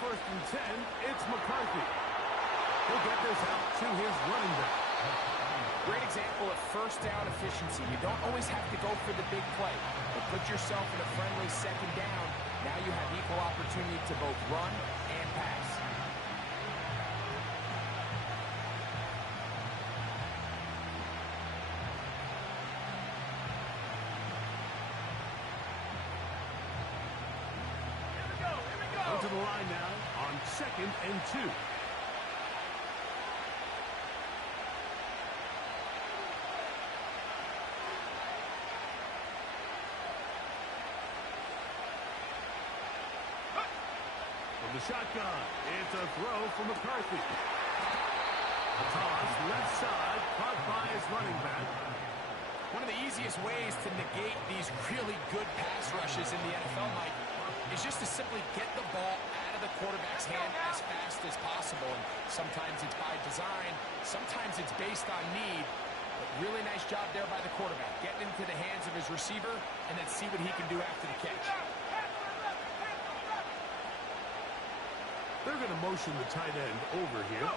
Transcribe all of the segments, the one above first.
first and 10, it's McCarthy. He'll get this out to his running back. Great example of first down efficiency. You don't always have to go for the big play, but put yourself in a friendly second down. Now you have equal opportunity to both run and pass. To the line now on 2nd and 2. From the shotgun, it's a throw from McCarthy. Toss left side, caught by his running back. One of the easiest ways to negate these really good pass rushes in the NFL, Mike, is just to simply get the ball out of the quarterback's hand as fast as possible. And sometimes it's by design, sometimes it's based on need. But really nice job there by the quarterback, getting into the hands of his receiver, and then see what he can do after the catch. They're going to motion the tight end over here.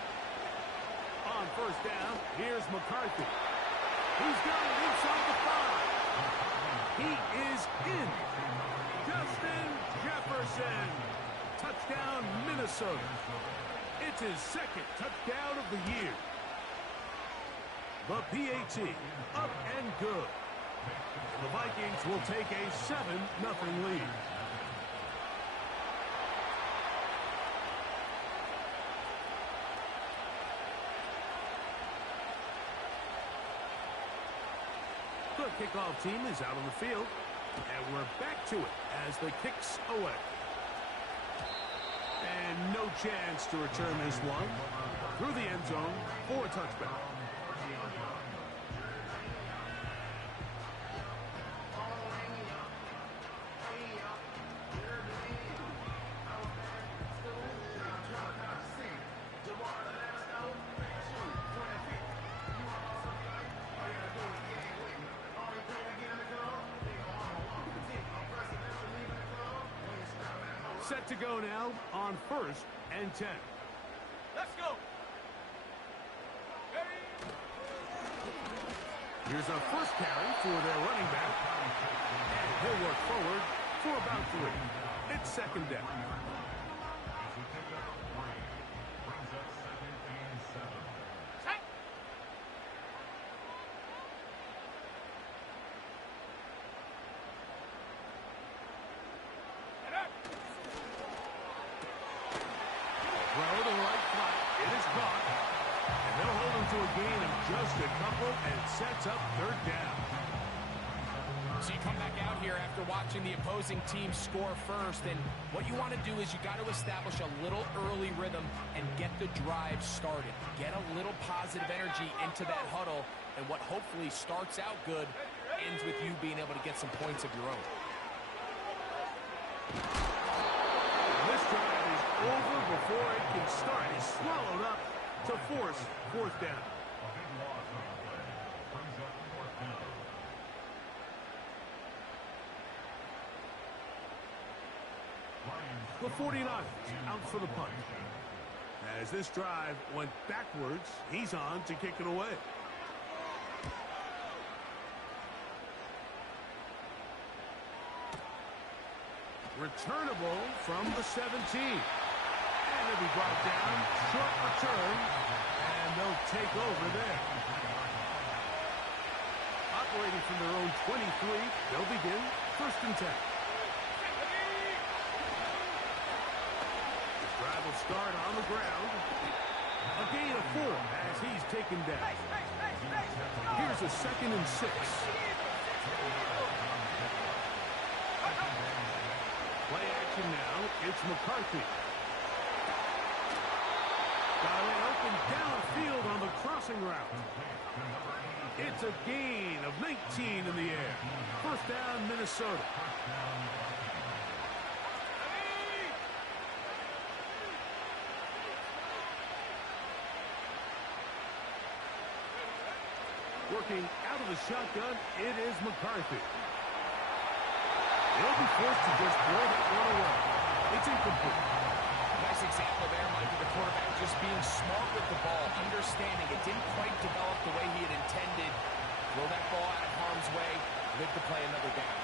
On first down, here's McCarthy. He's got it inside the 5. He is in. Justin Jefferson. Touchdown, Minnesota. It's his second touchdown of the year. The PAT, up and good. The Vikings will take a 7-0 lead. The kickoff team is out on the field, and we're back to it as the kick's away. And no chance to return this one. Through the end zone for a touchback. Set to go now on 1st and 10. Let's go. Here's a first carry for their running back. And he'll work forward for about 3. It's 2nd down. Gain of just a couple and sets up 3rd down. So you come back out here after watching the opposing team score first, and what you want to do is you got to establish a little early rhythm and get the drive started. Get a little positive energy into that huddle, and what hopefully starts out good ends with you being able to get some points of your own. This drive is over before it can start. He's swallowed up to force 4th down. The 49ers out for the punt. As this drive went backwards, he's on to kick it away. Returnable from the 17. And it'll be brought down. Short return. And they'll take over there. Operating from their own 23, they'll begin 1st and 10. Will start on the ground. A gain of 4 as he's taken down. Here's a 2nd and 6. Play action now. It's McCarthy. Got an open downfield on the crossing route. It's a gain of 19 in the air. 1st down, Minnesota. Working out of the shotgun, it is McCarthy. They'll be forced to just throw that one away. It's incomplete. Nice example there, Mike, of the quarterback just being smart with the ball, understanding it didn't quite develop the way he had intended. Throw that ball out of harm's way, live to play another down.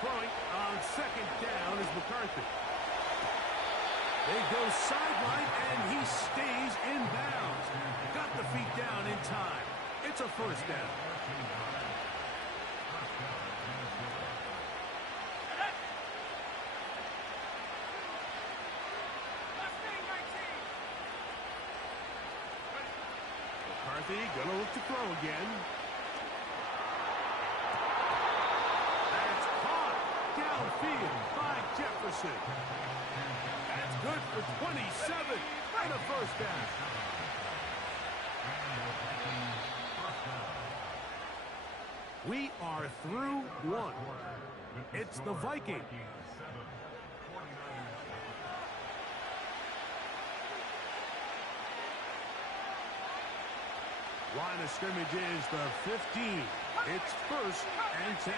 Throwing on second down is McCarthy. They go sideline, and he stays in bounds. Got the feet down in time. It's a first down. McCarthy gonna look to throw again. That's caught downfield by Jefferson. That's good for 27 and a first down. We are through one. It's the Vikings. Line of scrimmage is the 15. It's first and 10.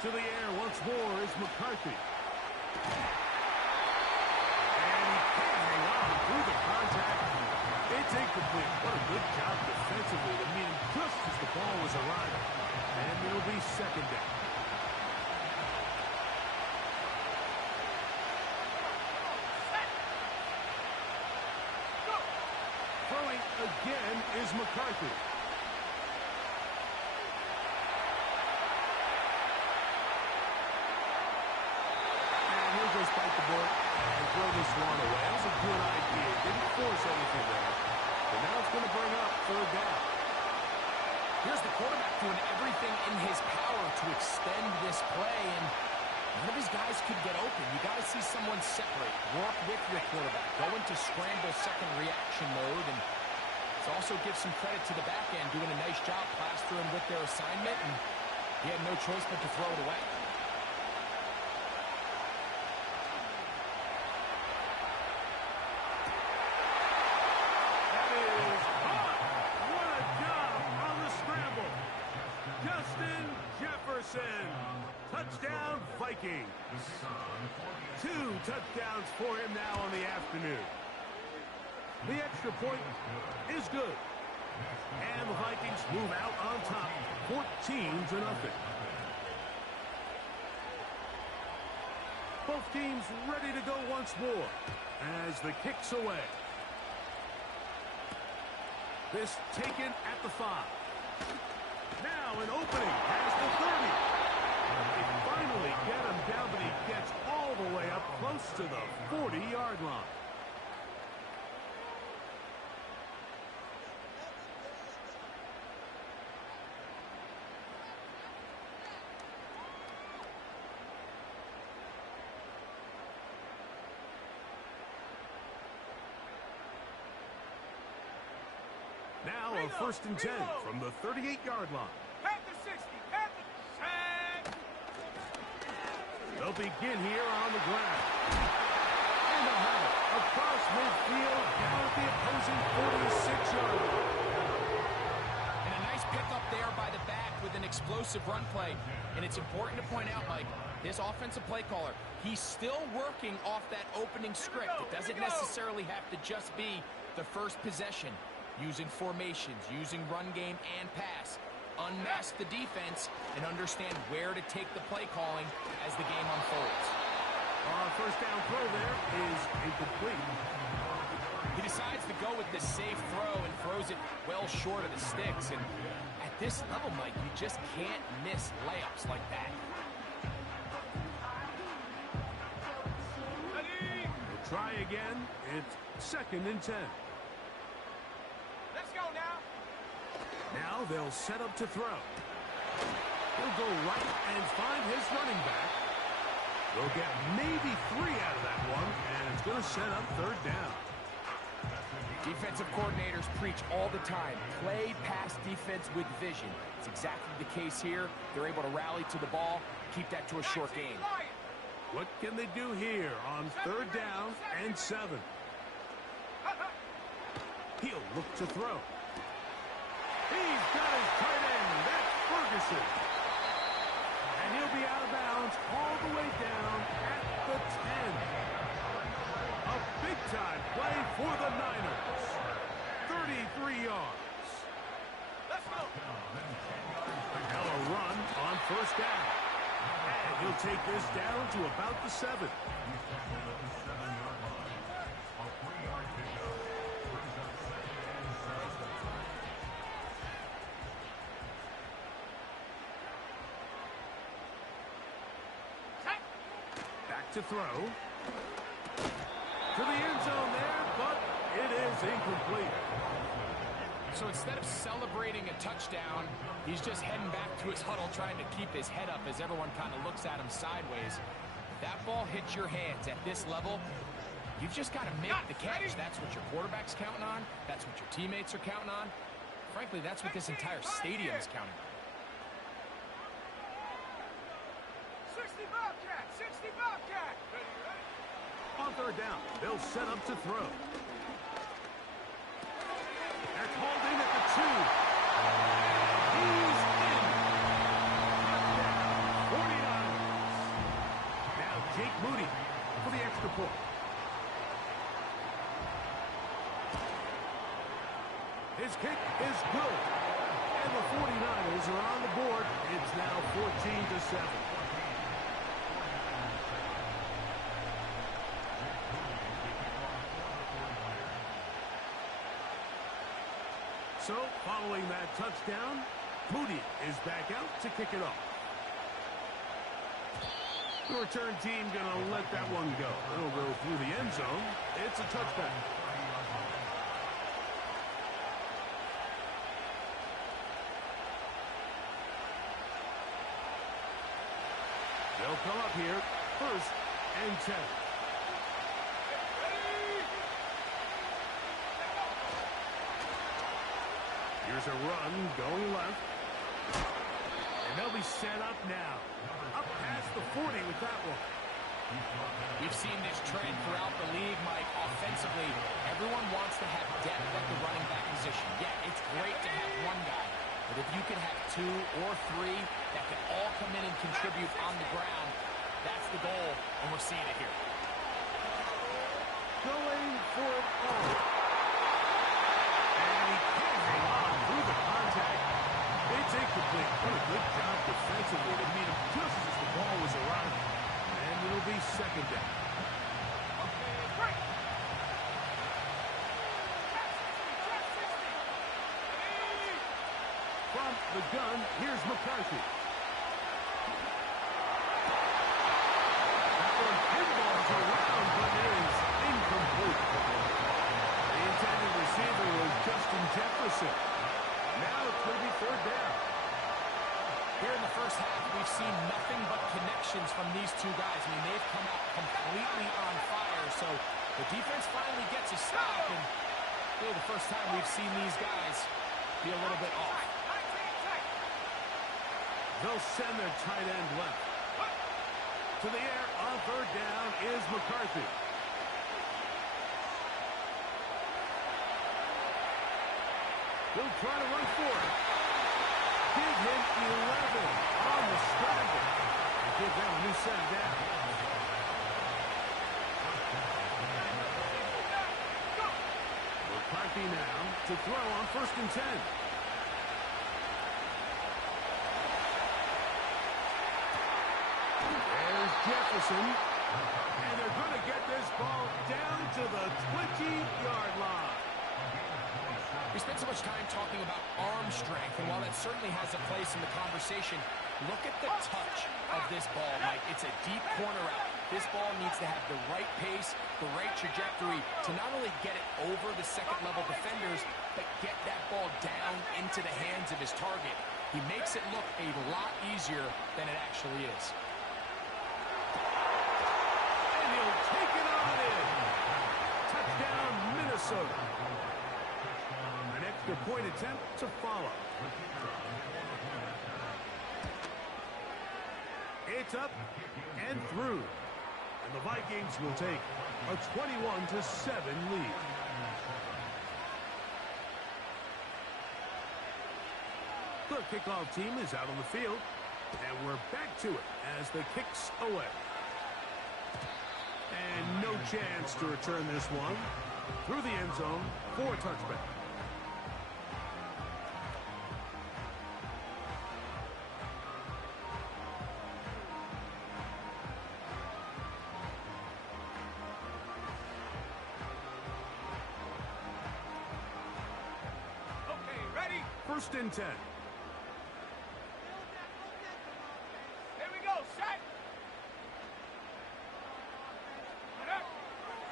To the air once more is McCarthy. And he can't hang on through the contact. It's incomplete. What a good job defensively to meet him just as the ball was arriving. And it'll be second down. Throwing again is McCarthy. Just bite the bullet and throw this one away. That was a good idea. Didn't force anything there. But now it's going to bring up third down. Here's the quarterback doing everything in his power to extend this play, and none of his guys could get open. You got to see someone separate, work with your quarterback, go into scramble second reaction mode, and it also gives some credit to the back end doing a nice job plastering with their assignment, and he had no choice but to throw it away. Touchdown, Vikings. 2 touchdowns for him now on the afternoon. The extra point is good. And the Vikings move out on top, 14-0. Both teams ready to go once more as the kick's away. This taken at the 5. Now an opening past the 30. They finally get him down, but he gets all the way up close to the 40-yard line. Now a first and 10 from the 38-yard line. They'll begin here on the ground. And they'll have it across midfield down at the opposing 46-yard line. And a nice pickup there by the back with an explosive run play. And it's important to point out, Mike, this offensive play caller, he's still working off that opening script. It doesn't necessarily have to just be the first possession. Using formations, using run game and pass. Unmask the defense and understand where to take the play calling as the game unfolds. First down throw there is incomplete. He decides to go with the safe throw and throws it well short of the sticks. And at this level, Mike, you just can't miss layups like that. We'll try again. It's second and 10. Let's go now. Now they'll set up to throw. He'll go right and find his running back. They'll get maybe 3 out of that one, and it's going to set up third down. Defensive coordinators preach all the time, play pass defense with vision. It's exactly the case here. They're able to rally to the ball, keep that to a short gain. What can they do here on 3rd down and 7? He'll look to throw. He's got his tight end. That's Ferguson. And he'll be out of bounds all the way down at the 10. A big-time play for the Niners. 33 yards. Let's go. Now a run on 1st down. And he'll take this down to about the 7. Back to throw. To the end zone there, but it is incomplete. So instead of celebrating a touchdown, he's just heading back to his huddle trying to keep his head up as everyone kind of looks at him sideways. If that ball hits your hands at this level, you've just got to make the catch. That's what your quarterback's counting on. That's what your teammates are counting on. Frankly, that's what this entire stadium is counting on. 60 Bobcat! 60 Bobcat! Ready? On 3rd down, they'll set up to throw. They're called in at the 2. He's in. Touchdown, 49ers. Now Jake Moody for the extra point. His kick is good. And the 49ers are on the board. It's now 14-7. So, following that touchdown, Moody is back out to kick it off. The return team going to let that one go. It'll go through the end zone. It's a touchback. They'll come up here, 1st and 10. Here's a run going left. And they'll be set up now. Up past the 40 with that one. We've seen this trend throughout the league, Mike. Offensively, everyone wants to have depth at the running back position. Yeah, it's great to have one guy. But if you can have 2 or 3 that can all come in and contribute on the ground, that's the goal, and we're seeing it here. Going for it all. And he can't hang on through the contact. It's incomplete. What a good job defensively to meet him just as the ball was arriving. And it'll be 2nd down. From the gun, here's McCarthy. That one pinballs around, but is incomplete. The intended receiver was Justin Jefferson. Now it's going to be 3rd down. Here in the first half, we've seen nothing but connections from these two guys. I mean, they've come out completely on fire. So the defense finally gets a stop, and really the first time we've seen these guys be a little bit off. They'll send their tight end left. To the air on 3rd down is McCarthy. He'll try to run for it. Give him 11 on the scramble. And give them a new set down. McCarthy now to throw on 1st and 10. There's Jefferson. And they're going to get this ball down to the 20-yard line. We spend so much time talking about arm strength, and while that certainly has a place in the conversation, look at the touch of this ball, Mike. It's a deep corner out. This ball needs to have the right pace, the right trajectory to not only get it over the second-level defenders, but get that ball down into the hands of his target. He makes it look a lot easier than it actually is. And he'll take it on in. Touchdown, Minnesota. extra point attempt to follow. It's up and through. And the Vikings will take a 21-7 lead. The kickoff team is out on the field. And we're back to it as the kick's away. And no chance to return this one. Through the end zone for a touchback. Okay, ready? First and 10. Here we go, set.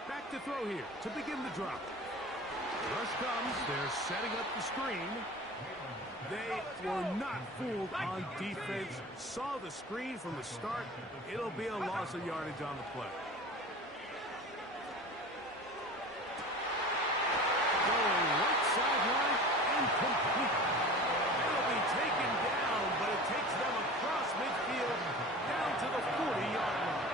Back to throw here to begin the drop. Rush comes. They're setting up the screen. They were not fooled on defense. Saw the screen from the start. It'll be a loss of yardage on the play. Going right sideline and complete. It'll be taken down, but it takes them across midfield down to the 40-yard line.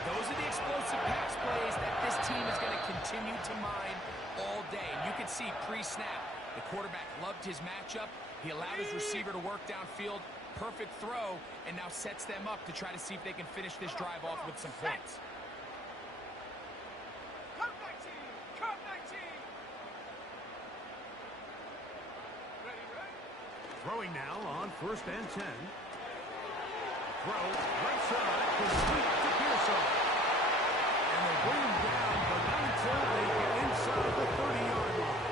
Those are the explosive pass plays that this team is going to continue to mine all day. And you can see pre-snap, the quarterback loved his matchup. He allowed his receiver to work downfield. Perfect throw, and now sets them up to try to see if they can finish this drive off with some points. Come 19! Come 19! Ready, ready? Throwing now on first and 10. Throw, right side, complete to Pearson. And they bring him down, but not until they get inside the 30-yard line.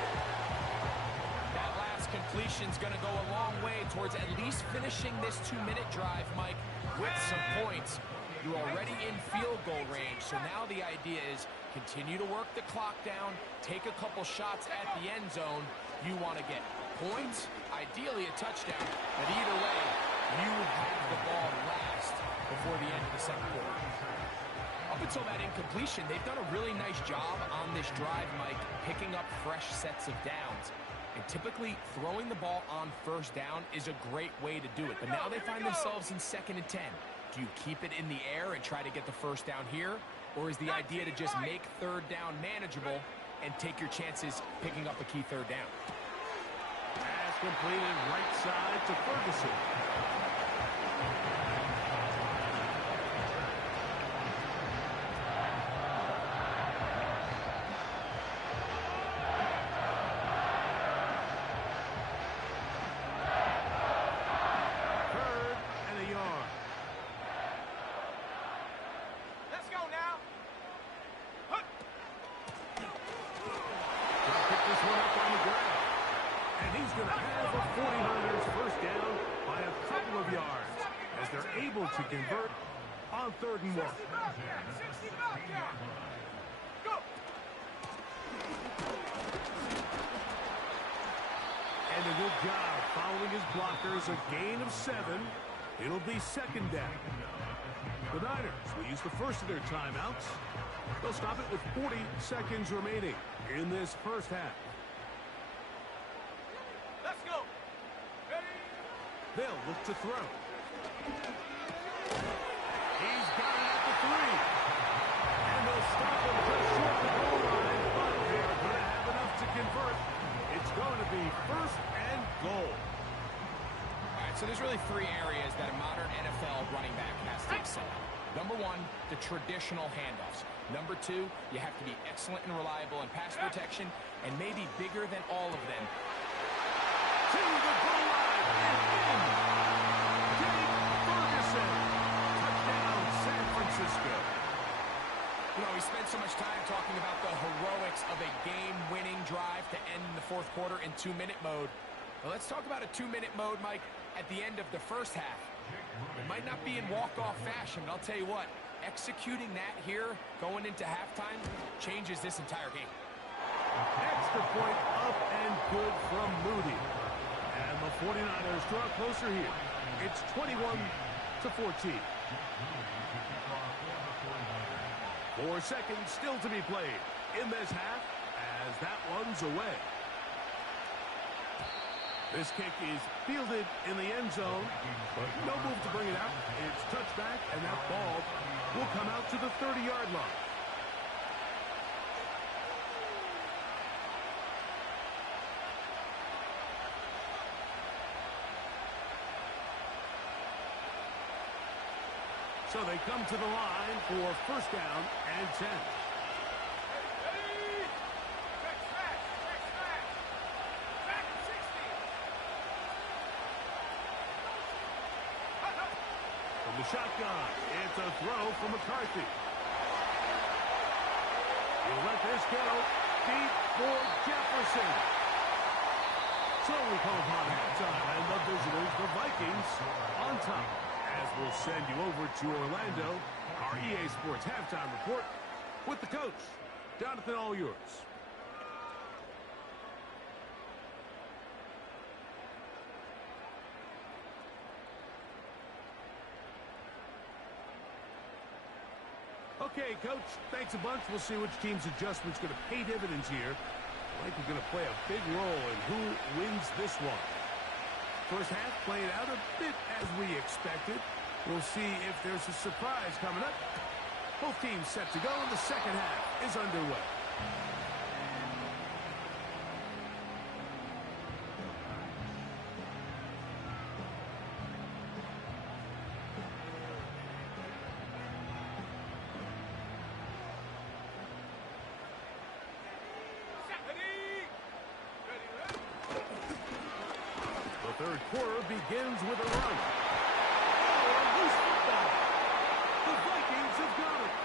That last completion's going to go a long way towards at least finishing this 2-minute drive, Mike, with some points. You're already in field goal range, so now the idea is continue to work the clock down, take a couple shots at the end zone. You want to get points, ideally a touchdown, but either way, you have the ball last before the end of the second quarter. Up until that incompletion, they've done a really nice job on this drive, Mike, picking up fresh sets of downs. And typically, throwing the ball on first down is a great way to do it. But now they find themselves in 2nd and 10. Do you keep it in the air and try to get the first down here? Or is the idea to just make third down manageable and take your chances picking up a key third down? Pass completed right side to Ferguson. Let's go now. Huh. Pick this one up on the ground. And he's going to have a 49ers first down by a couple of yards as they're able to convert on 3rd and 1. 60 Bobcat! 60 Bobcat! Go! And a good job following his blockers. A gain of 7. It'll be 2nd down. The Niners will use the first of their timeouts. They'll stop it with 40 seconds remaining in this first half. Let's go! Ready? They'll look to throw. He's got it at the 3. And they'll stop him just short of the goal line, but they are going to have enough to convert. It's going to be 1st and goal. All right, so there's really 3 areas that a modern NFL running back has to excel. Number 1, the traditional handoffs. Number 2, you have to be excellent and reliable in pass protection, and maybe bigger than all of them. To the goal line and in. Jake Ferguson. Touchdown, San Francisco. You know, we spent so much time talking about the heroics of a game-winning drive to end in the 4th quarter in 2-minute mode. Well, let's talk about a 2-minute mode, Mike, at the end of the first half. It might not be in walk-off fashion, but I'll tell you what, executing that here, going into halftime, changes this entire game. Extra point up and good from Moody. And the 49ers draw closer here. It's 21-14. 4 seconds still to be played in this half as that one's away. This kick is fielded in the end zone, but no move to bring it out. It's touchback, and that ball will come out to the 30-yard line. So they come to the line for first down and 10. From the shotgun, it's a throw from McCarthy. He'll let this go deep for Jefferson. So we call upon halftime, and the visitors, the Vikings, on top. As we'll send you over to Orlando, our EA Sports halftime report with the coach. Jonathan, all yours. Okay, Coach, thanks a bunch. We'll see which team's adjustment's going to pay dividends here. I think we're going to play a big role in who wins this one. First half played out a bit as we expected. We'll see if there's a surprise coming up. Both teams set to go, and the second half is underway. The third quarter begins with a run. Oh, a loose football. The Vikings have got it.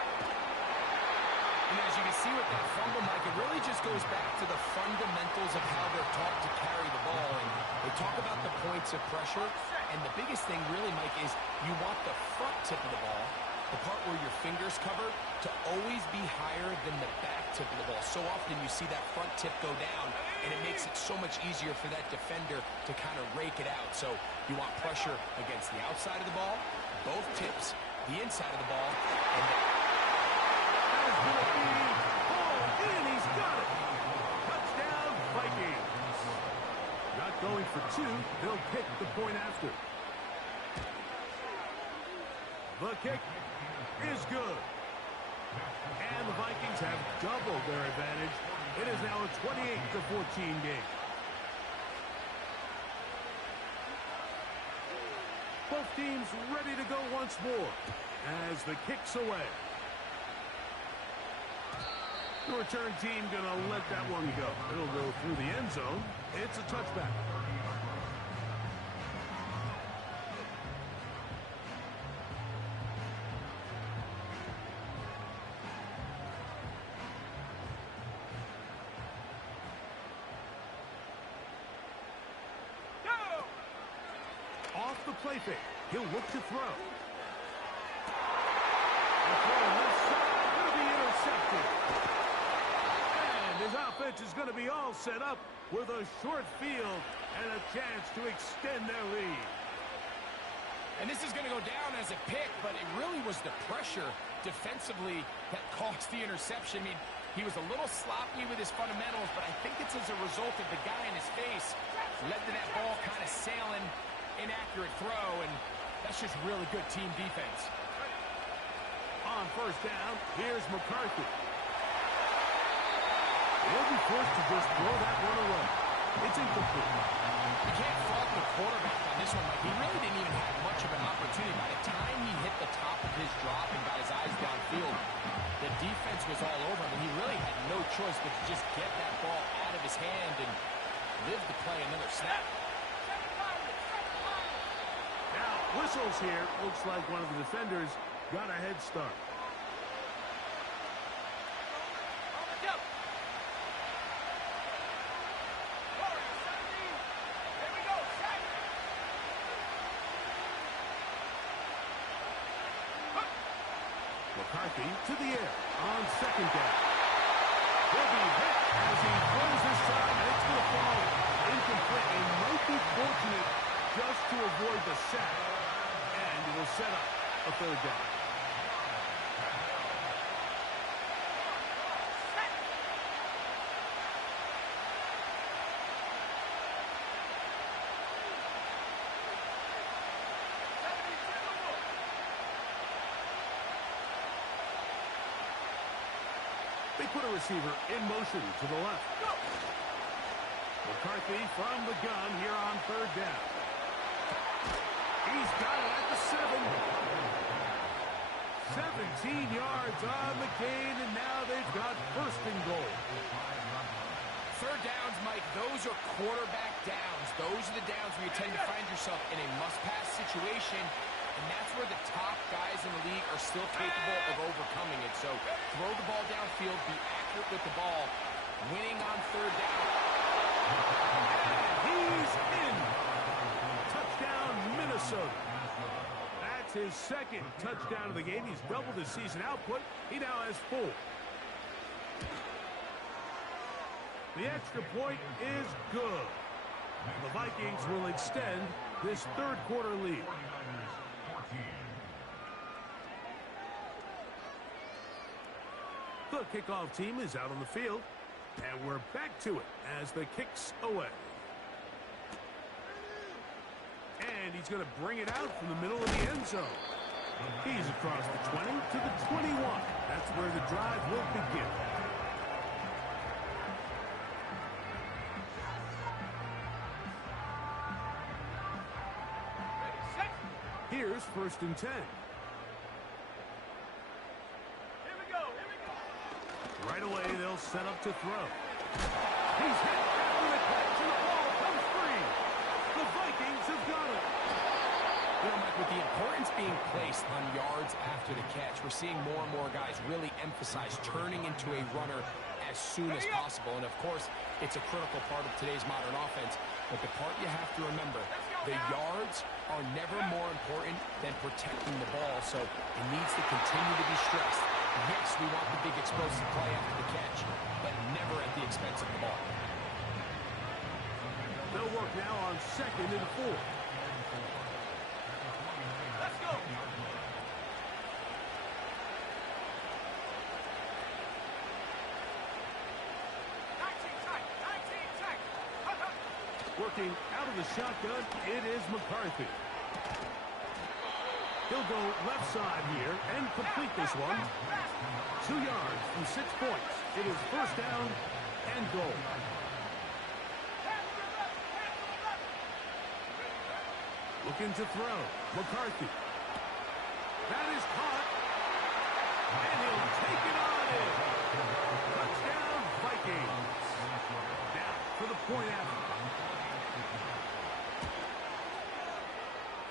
And as you can see with that fumble, Mike, it really just goes back to the fundamentals of how they're taught to carry the ball. And they talk about the points of pressure. And the biggest thing really, Mike, is you want the front tip of the ball, the part where your fingers cover, to always be higher than the back tip of the ball. So often you see that front tip go down, and it makes it so much easier for that defender to kind of rake it out. So you want pressure against the outside of the ball, both tips, the inside of the ball, and That's going to be hauled in. He's got it. Touchdown, Vikings. Not going for two. They'll kick the point after. The kick is good. And the Vikings have doubled their advantage. It is now a 28-14 game. Both teams ready to go once more as the kick's away. The return team going to let that one go. It'll go through the end zone. It's a touchback. Off the play fake. He'll look to throw. The throw left side going to be intercepted. And his offense is going to be all set up with a short field and a chance to extend their lead. And this is going to go down as a pick, but it really was the pressure defensively that caused the interception. I mean, he was a little sloppy with his fundamentals, but I think it's as a result of the guy in his face led to that ball kind of sailing. Inaccurate throw, and that's just really good team defense. On first down, here's McCarthy. He'll be forced to just throw that one away. It's incomplete. You can't fault the quarterback on this one. Like, he really didn't even have much of an opportunity. By the time he hit the top of his drop and got his eyes downfield, the defense was all over him, and he really had no choice but to just get that ball out of his hand and live to play another snap. Whistles here. Looks like one of the defenders got a head start. McCarthy to the air on second down. He'll be hit as he throws this time, and it's going to fall incomplete. It might be fortunate just to avoid the sack. And will set up a third down. put a receiver in motion to the left. McCarthy from the gun here on third down. He's got it at the 7. 17 yards on the gain, and now they've got first and goal. Third downs, Mike, those are quarterback downs. Those are the downs where you tend to find yourself in a must-pass situation, and that's where the top guys in the league are still capable of overcoming it. So throw the ball downfield, be accurate with the ball, winning on third down. And he's in. Touchdown, Minnesota. That's his second touchdown of the game. He's doubled his season output. He now has 4. The extra point is good. The Vikings will extend this third quarter lead. The kickoff team is out on the field, and we're back to it as the kick's away. And he's going to bring it out from the middle of the end zone. He's across the 20 to the 21. That's where the drive will begin. Here's first and 10. Right away, they'll set up to throw. He's hit after the catch, and the ball comes free. The Vikings have got it. You know, Mike, with the importance being placed on yards after the catch, we're seeing more and more guys really emphasize turning into a runner as soon as possible. And, of course, it's a critical part of today's modern offense. But the part you have to remember, the yards are never more important than protecting the ball. So it needs to continue to be stressed. Yes, we want the big explosive play after the catch, but never at the expense of the ball. They'll work now on second and 4. Let's go. Working out of the shotgun, it is McCarthy. He'll go left side here and complete this one. 2 yards from 6 points. It is first down and goal. Looking to throw. McCarthy. That is caught. And he'll take it on in. Touchdown, Vikings. Now for the point after.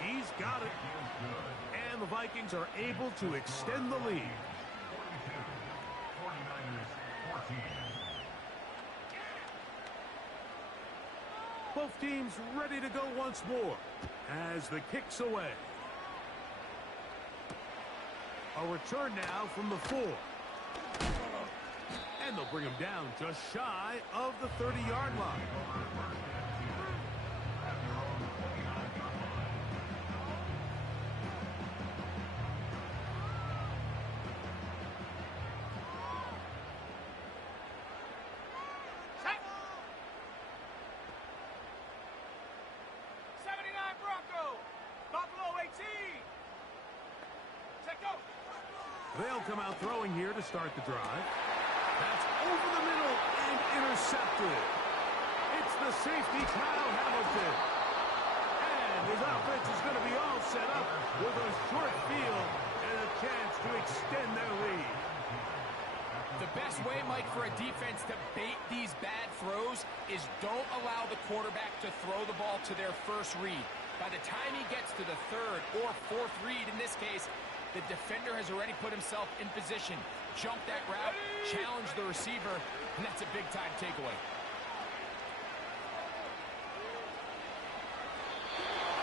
He's got it. And the Vikings are able to extend the lead. Both teams ready to go once more as the kick's away. A return now from the 4. And they'll bring him down just shy of the 30-yard line. They'll come out throwing here to start the drive. That's over the middle and intercepted. It's the safety, Kyle Hamilton. And his offense is going to be all set up with a short field and a chance to extend their lead. The best way, Mike, for a defense to bait these bad throws is don't allow the quarterback to throw the ball to their first read. By the time he gets to the third or fourth read, in this case, the defender has already put himself in position, jump that route, challenge the receiver, and that's a big-time takeaway.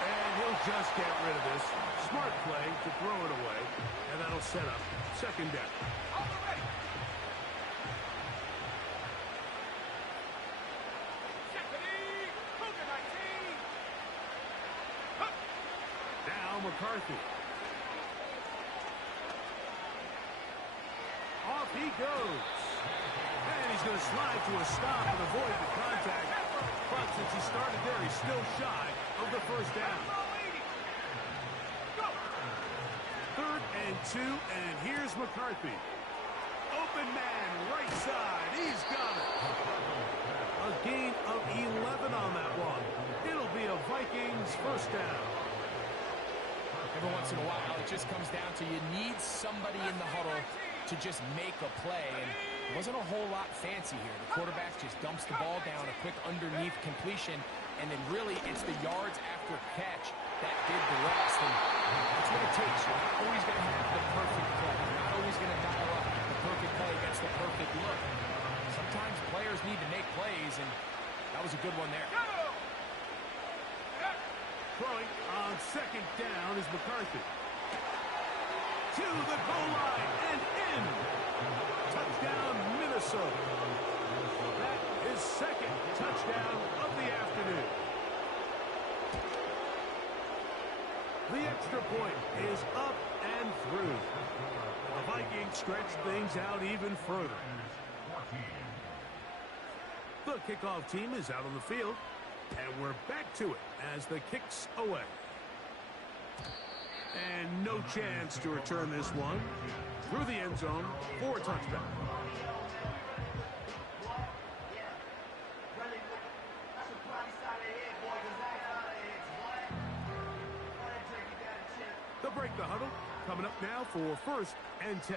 And he'll just get rid of this. Smart play to throw it away, and that'll set up second down. Now McCarthy. Off he goes. And he's going to slide to a stop and avoid the contact. But since he started there, he's still shy of the first down. 3rd and 2, and here's McCarthy. Open man, right side. He's got it. A gain of 11 on that one. It'll be a Vikings first down. Every once in a while, it just comes down to you need somebody in the huddle to just make a play. And it wasn't a whole lot fancy here. The quarterback just dumps the ball down, a quick underneath completion, and then really it's the yards after catch that did the rest. And that's what it takes. You're not always going to have the perfect play. You're not always going to dial up the perfect play against the perfect look. Sometimes players need to make plays, and that was a good one there. Throwing on second down is McCarthy. To the goal line and in. Touchdown, Minnesota. That is second touchdown of the afternoon. The extra point is up and through. The Vikings stretch things out even further. The kickoff team is out on the field, and we're back to it as the kick's away. And no chance to return this one through the end zone for a touchdown. They'll break the huddle. Coming up now for first and 10.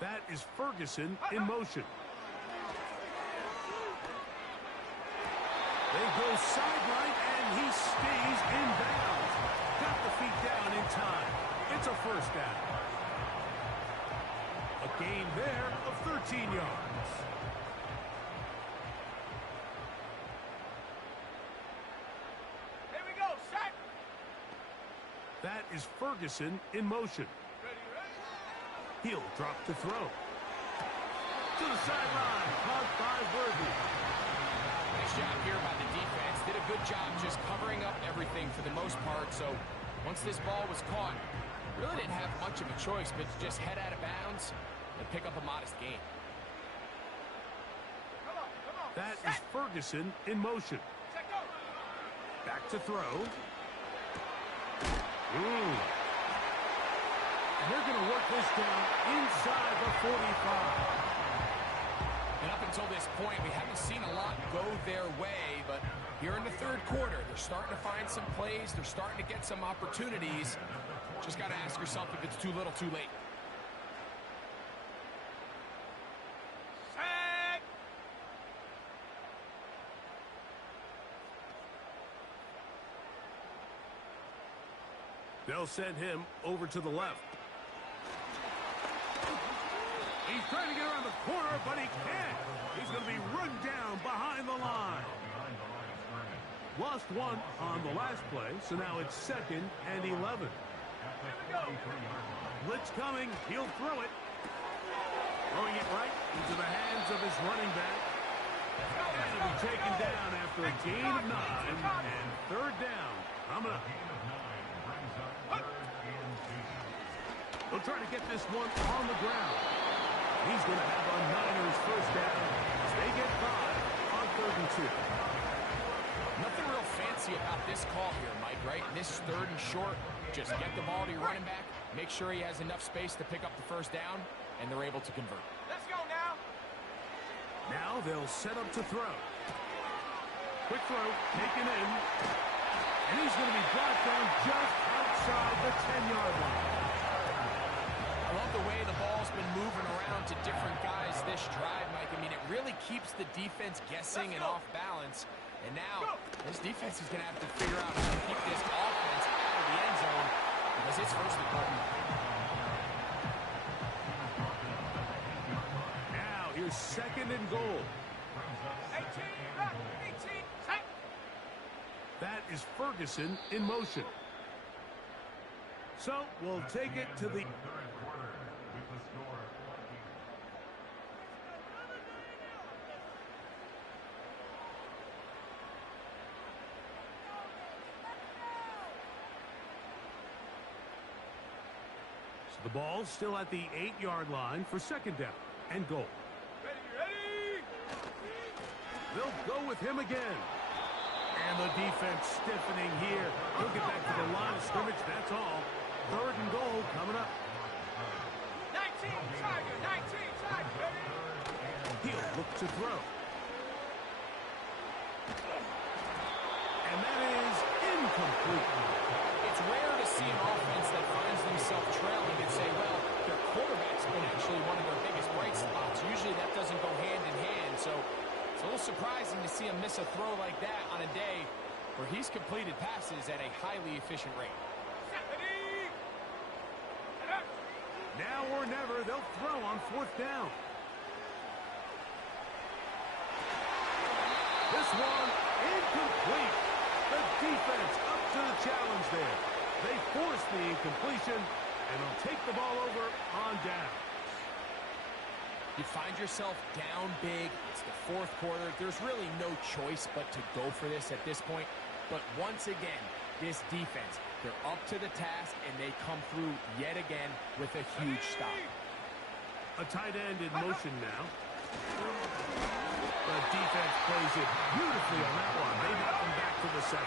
That is Ferguson in motion. They go sideline, and he stays in bounds. Got the feet down in time. It's a first down. A gain there of 13 yards. Here we go, set. That is Ferguson in motion. He'll drop to throw. To the sideline. Caught by Worthy. Nice job here by the defense. Did a good job just covering up everything for the most part. So once this ball was caught, really didn't have much of a choice but just head out of bounds and pick up a modest gain. Come on. That is Ferguson in motion. Set, go. Back to throw. And they're going to work this down inside the 45. And up until this point, we haven't seen a lot go their way, but here in the third quarter, they're starting to find some plays. They're starting to get some opportunities. Just got to ask yourself if it's too little, too late. Set. They'll send him over to the left. He's trying to get around the corner, but he can't. He's going to be run down behind the line. Lost one on the last play, so now it's second and 11. Blitz coming. He'll throw it. Throwing it right into the hands of his running back. And it'll be taken down after a gain of 9 and third down. Coming up. They'll try to get this one on the ground. He's going to have a Niners first down as they get 5 on 3rd and 2. Nothing real fancy about this call here, Mike, right? This 3rd and short, just get the ball to your running back, make sure he has enough space to pick up the first down, and they're able to convert. Let's go now. Now they'll set up to throw. Quick throw, taken in. And he's going to be brought down just outside the 10-yard line. I love the way the ball's been moving around to different guys this drive, Mike. I mean, it really keeps the defense guessing and off balance. And now, this defense is going to have to figure out how to keep this offense out of the end zone because it's first and goal. Now, here's second and goal. 18, back, 18, set. That is Ferguson in motion. So, we'll take it to the... The ball still at the 8-yard line for second down and goal. Ready. They'll go with him again. And the defense stiffening here. He'll get back to the line of scrimmage, that's all. 3rd and goal coming up. 19, Look to throw. And that is incomplete. It's rare to see an offense that finds themselves trailing and say, well, their quarterback's been actually one of their biggest bright spots. Usually that doesn't go hand in hand, so it's a little surprising to see him miss a throw like that on a day where he's completed passes at a highly efficient rate. Now or never, they'll throw on 4th down. This one, incomplete. The defense up to the challenge there. They force the incompletion, and they'll take the ball over on down. You find yourself down big. It's the 4th quarter. There's really no choice but to go for this at this point. But once again, this defense, they're up to the task, and they come through yet again with a huge stop. A tight end in motion now. The defense plays it beautifully on that one. They knock him back to the 7.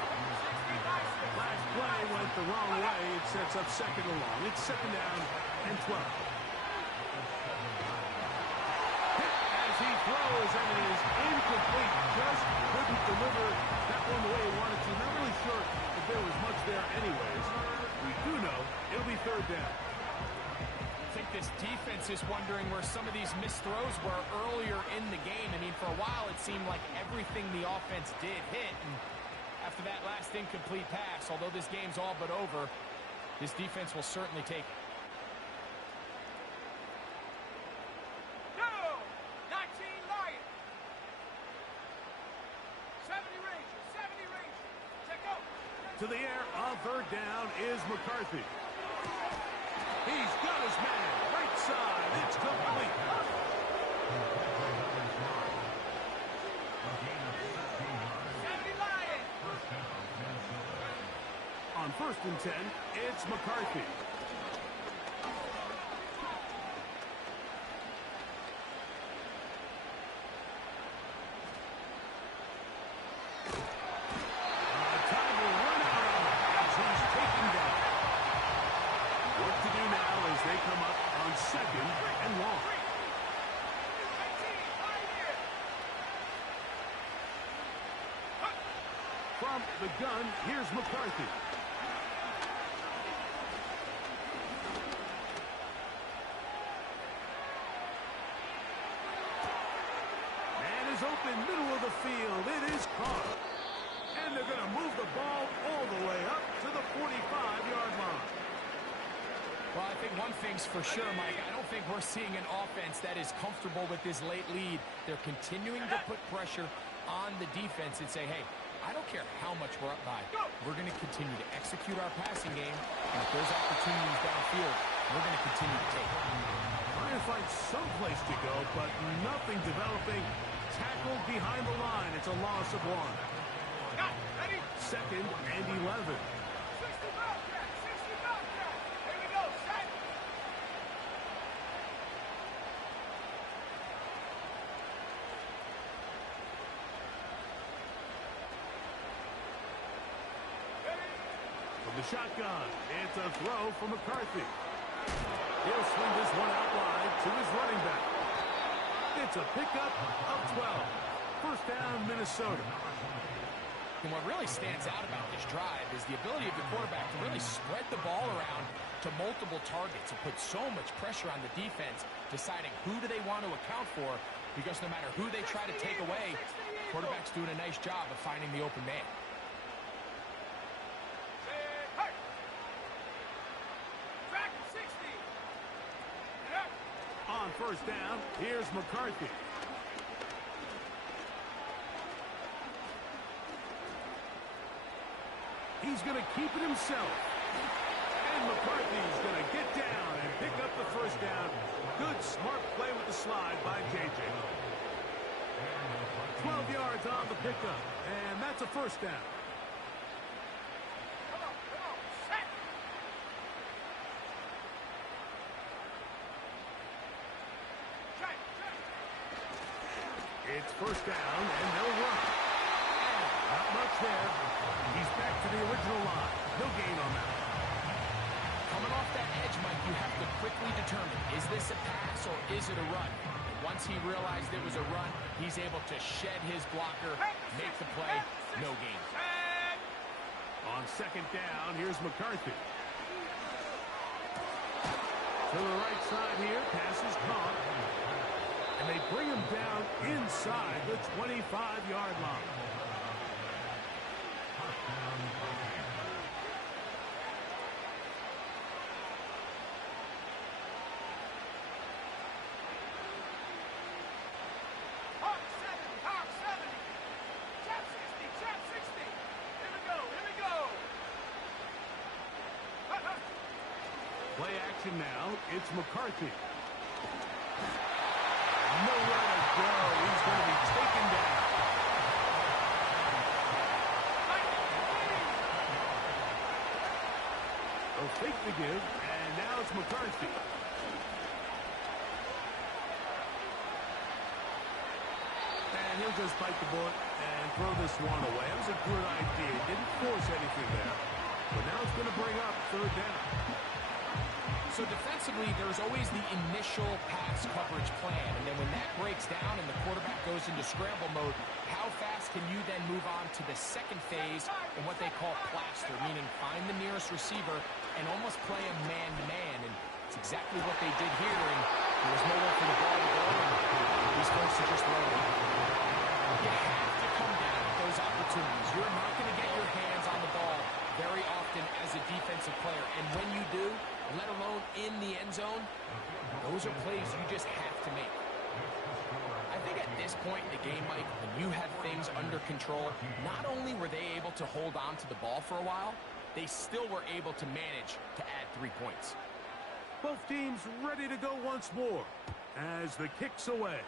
Last play went the wrong way. It sets up 2nd and long. It's 2nd down and 12. Hit as he throws, and it is incomplete. Just couldn't deliver that one the way he wanted to. Not really sure if there was much there anyways. We do know it'll be 3rd down. I think this defense is wondering where some of these missed throws were earlier in the game. I mean, for a while it seemed like everything the offense did hit. And after that last incomplete pass, although this game's all but over, this defense will certainly take it. No! 19 Lions! 70 Rangers, 70 Rangers. Check out. To the air on 3rd down is McCarthy. He's got his man. Right side. It's complete. 70 Lions! On 1st and 10, it's McCarthy. Time will run out on him as he's taken down. What to do now as they come up on 2nd and long. From the gun, here's McCarthy. Man is open, middle of the field. It is caught. And they're going to move the ball all the way up to the 45-yard line. Well, I think one thing's for sure, Mike. I don't think we're seeing an offense that is comfortable with this late lead. They're continuing to put pressure on the defense and say, hey, I don't care how much we're up by. We're going to continue to execute our passing game, and if there's opportunities downfield, we're going to continue to take it. Trying to find some place to go, but nothing developing. Tackled behind the line. It's a loss of 1. Ready? 2nd and 11. 60 Bobcat! 60 Bobcat! Here we go, set! From the shotgun, it's a throw for McCarthy. He'll swing this one out wide to his running back. It's a pickup of 12. 1st down, Minnesota. And what really stands out about this drive is the ability of the quarterback to really spread the ball around to multiple targets and put so much pressure on the defense, deciding who do they want to account for, because no matter who they try to take away, the quarterback's doing a nice job of finding the open man. Hey! Track 60! Yep. On 1st down, here's McCarthy. He's going to keep it himself. And McCarthy's going to get down and pick up the 1st down. Good, smart play with the slide by J.J. 12 yards on the pickup, and that's a 1st down. Come on, set! Check! It's 1st down, and they'll run. And not much there. He's back to the original line. No gain on that. Coming off that edge, Mike, you have to quickly determine, is this a pass or is it a run? And once once he realized there was a run, he's able to shed his blocker, make the play, no gain. On second down, here's McCarthy. To the right side here, pass is caught. And they bring him down inside the 25-yard line. Play action now. It's McCarthy. Nowhere to go. He's going to be taken down. They'll fake the give, and now it's McCarthy. And he'll just bite the bullet and throw this one away. It was a good idea. Didn't force anything there. But now it's going to bring up third down. So defensively, there's always the initial pass coverage plan, and then when that breaks down and the quarterback goes into scramble mode, how fast can you then move on to the second phase in what they call plaster, meaning find the nearest receiver and almost play a man-to-man, and it's exactly what they did here, and there was nowhere for the ball to go, and he's forced to just roll. You have to come down with those opportunities. You're not going to get your hands on the ball very often as a defensive player, and when you do, let alone in the end zone, those are plays you just have to make. I think at this point in the game, Mike, when you had things under control, not only were they able to hold on to the ball for a while, they still were able to manage to add 3 points. Both teams ready to go once more as the kick's away.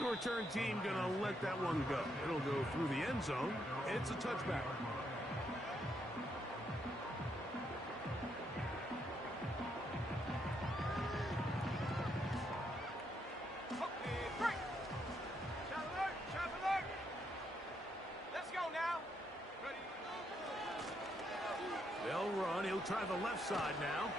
The return team going to let that one go. It'll go through the end zone. It's a touchback. They'll run. He'll try the left side now.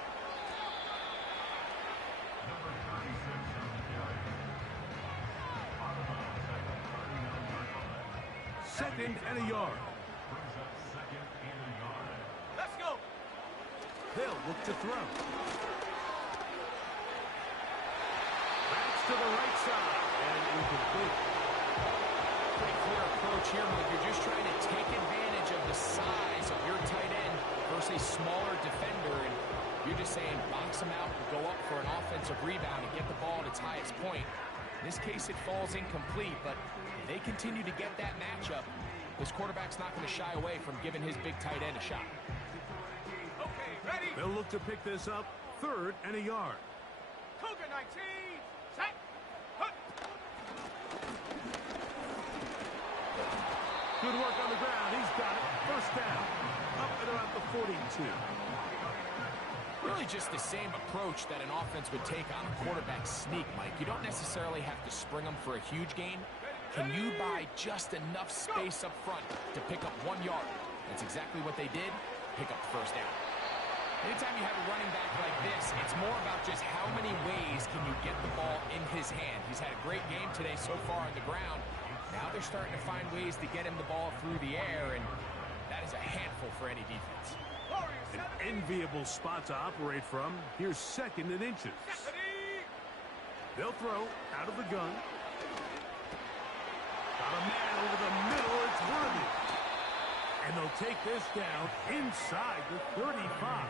Second and a yard. Let's go. They'll look to throw. That's to the right side and incomplete. Pretty clear approach here, Mike. You're just trying to take advantage of the size of your tight end versus a smaller defender, and you're just saying box him out and go up for an offensive rebound and get the ball at its highest point. In this case, it falls incomplete, but if they continue to get that matchup, this quarterback's not going to shy away from giving his big tight end a shot. Okay, ready. They'll look to pick this up. Third and a yard. Cougar 19. Set. Hut. Good work on the ground. He's got it. First down. Up at about the 42. Really just the same approach that an offense would take on a quarterback sneak, Mike. You don't necessarily have to spring them for a huge gain. Can you buy just enough space up front to pick up 1 yard? That's exactly what they did. Pick up the first down. Anytime you have a running back like this, it's more about just how many ways can you get the ball in his hand. He's had a great game today so far on the ground. Now they're starting to find ways to get him the ball through the air, and that is a handful for any defense. An enviable spot to operate from. Here's second and inches. They'll throw out of the gun. Got a man over the middle. It's worthy. And they'll take this down inside the 35.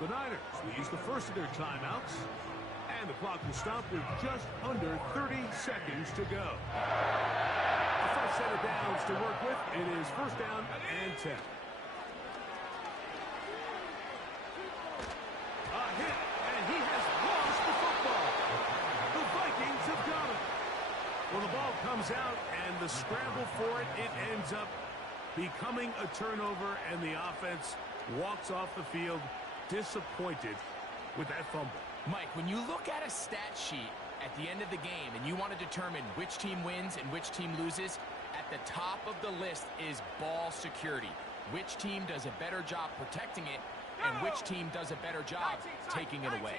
The Niners will use the first of their timeouts. And the clock will stop with just under 30 seconds to go. A fresh set of downs to work with. It is first down and 10. A hit, and he has lost the football. The Vikings have got it. Well, the ball comes out, and the scramble for it, it ends up becoming a turnover, and the offense walks off the field disappointed with that fumble. Mike, when you look at a stat sheet at the end of the game and you want to determine which team wins and which team loses, at the top of the list is ball security. Which team does a better job protecting it, and which team does a better job taking it away.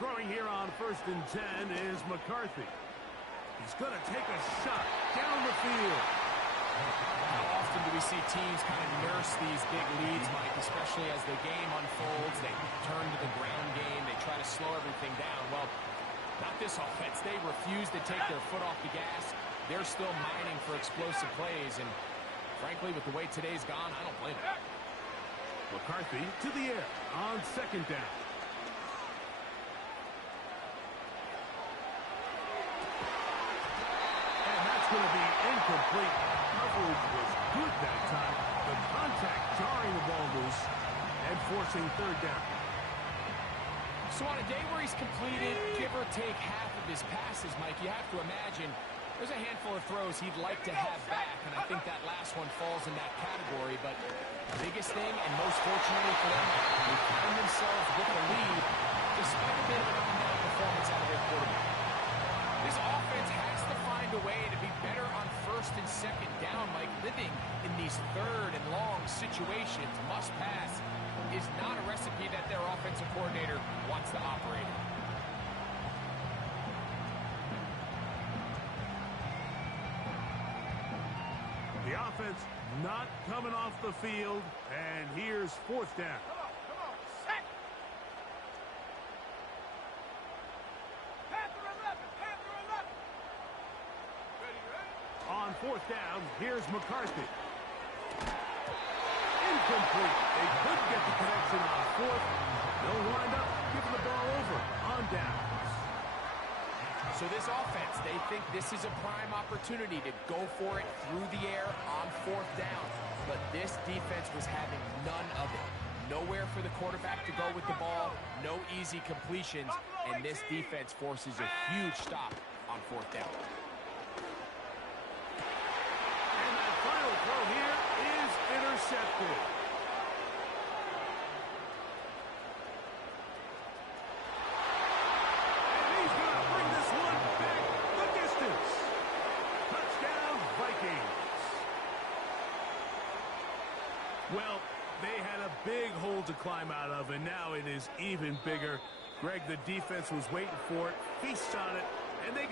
Throwing here on 1st and 10 is McCarthy. He's going to take a shot down the field. How often do we see teams kind of nurse these big leads, Mike, especially as the game unfolds? They turn to the ground game. They try to slow everything down. Well, not this offense. They refuse to take their foot off the gas. They're still mining for explosive plays, and frankly, with the way today's gone, I don't blame them. McCarthy to the air on 2nd down. And that's going to be incomplete. Coverage was good that time. The contact jarring the ball loose and forcing 3rd down. So on a day where he's completed, give or take half of his passes, Mike, you have to imagine there's a handful of throws he'd like to have back, and I think that last one falls in that category. But the biggest thing, and most fortunately for them, they found themselves with the lead despite a bit of an up-and-down performance out of their quarterback. This offense has to find a way to be better on 1st and 2nd down, Mike. Living in these 3rd and long situations, must pass, is not a recipe that their offensive coordinator wants to operate in. The offense not coming off the field, and here's 4th down. Come on, set. Panther 11, Panther 11. Ready, ready? On 4th down, here's McCarthy. Incomplete. They could get the connection on 4th. They'll wind up giving the ball over on downs. So this offense, they think this is a prime opportunity to go for it through the air on 4th down. But this defense was having none of it. Nowhere for the quarterback to go with the ball, no easy completions, and this defense forces a huge stop on 4th down. And that final throw here is intercepted. And he's going to bring this one back the distance. Touchdown, Vikings. Well, they had a big hole to climb out of, and now it is even bigger. Greg, the defense was waiting for it, feasts on it, and they get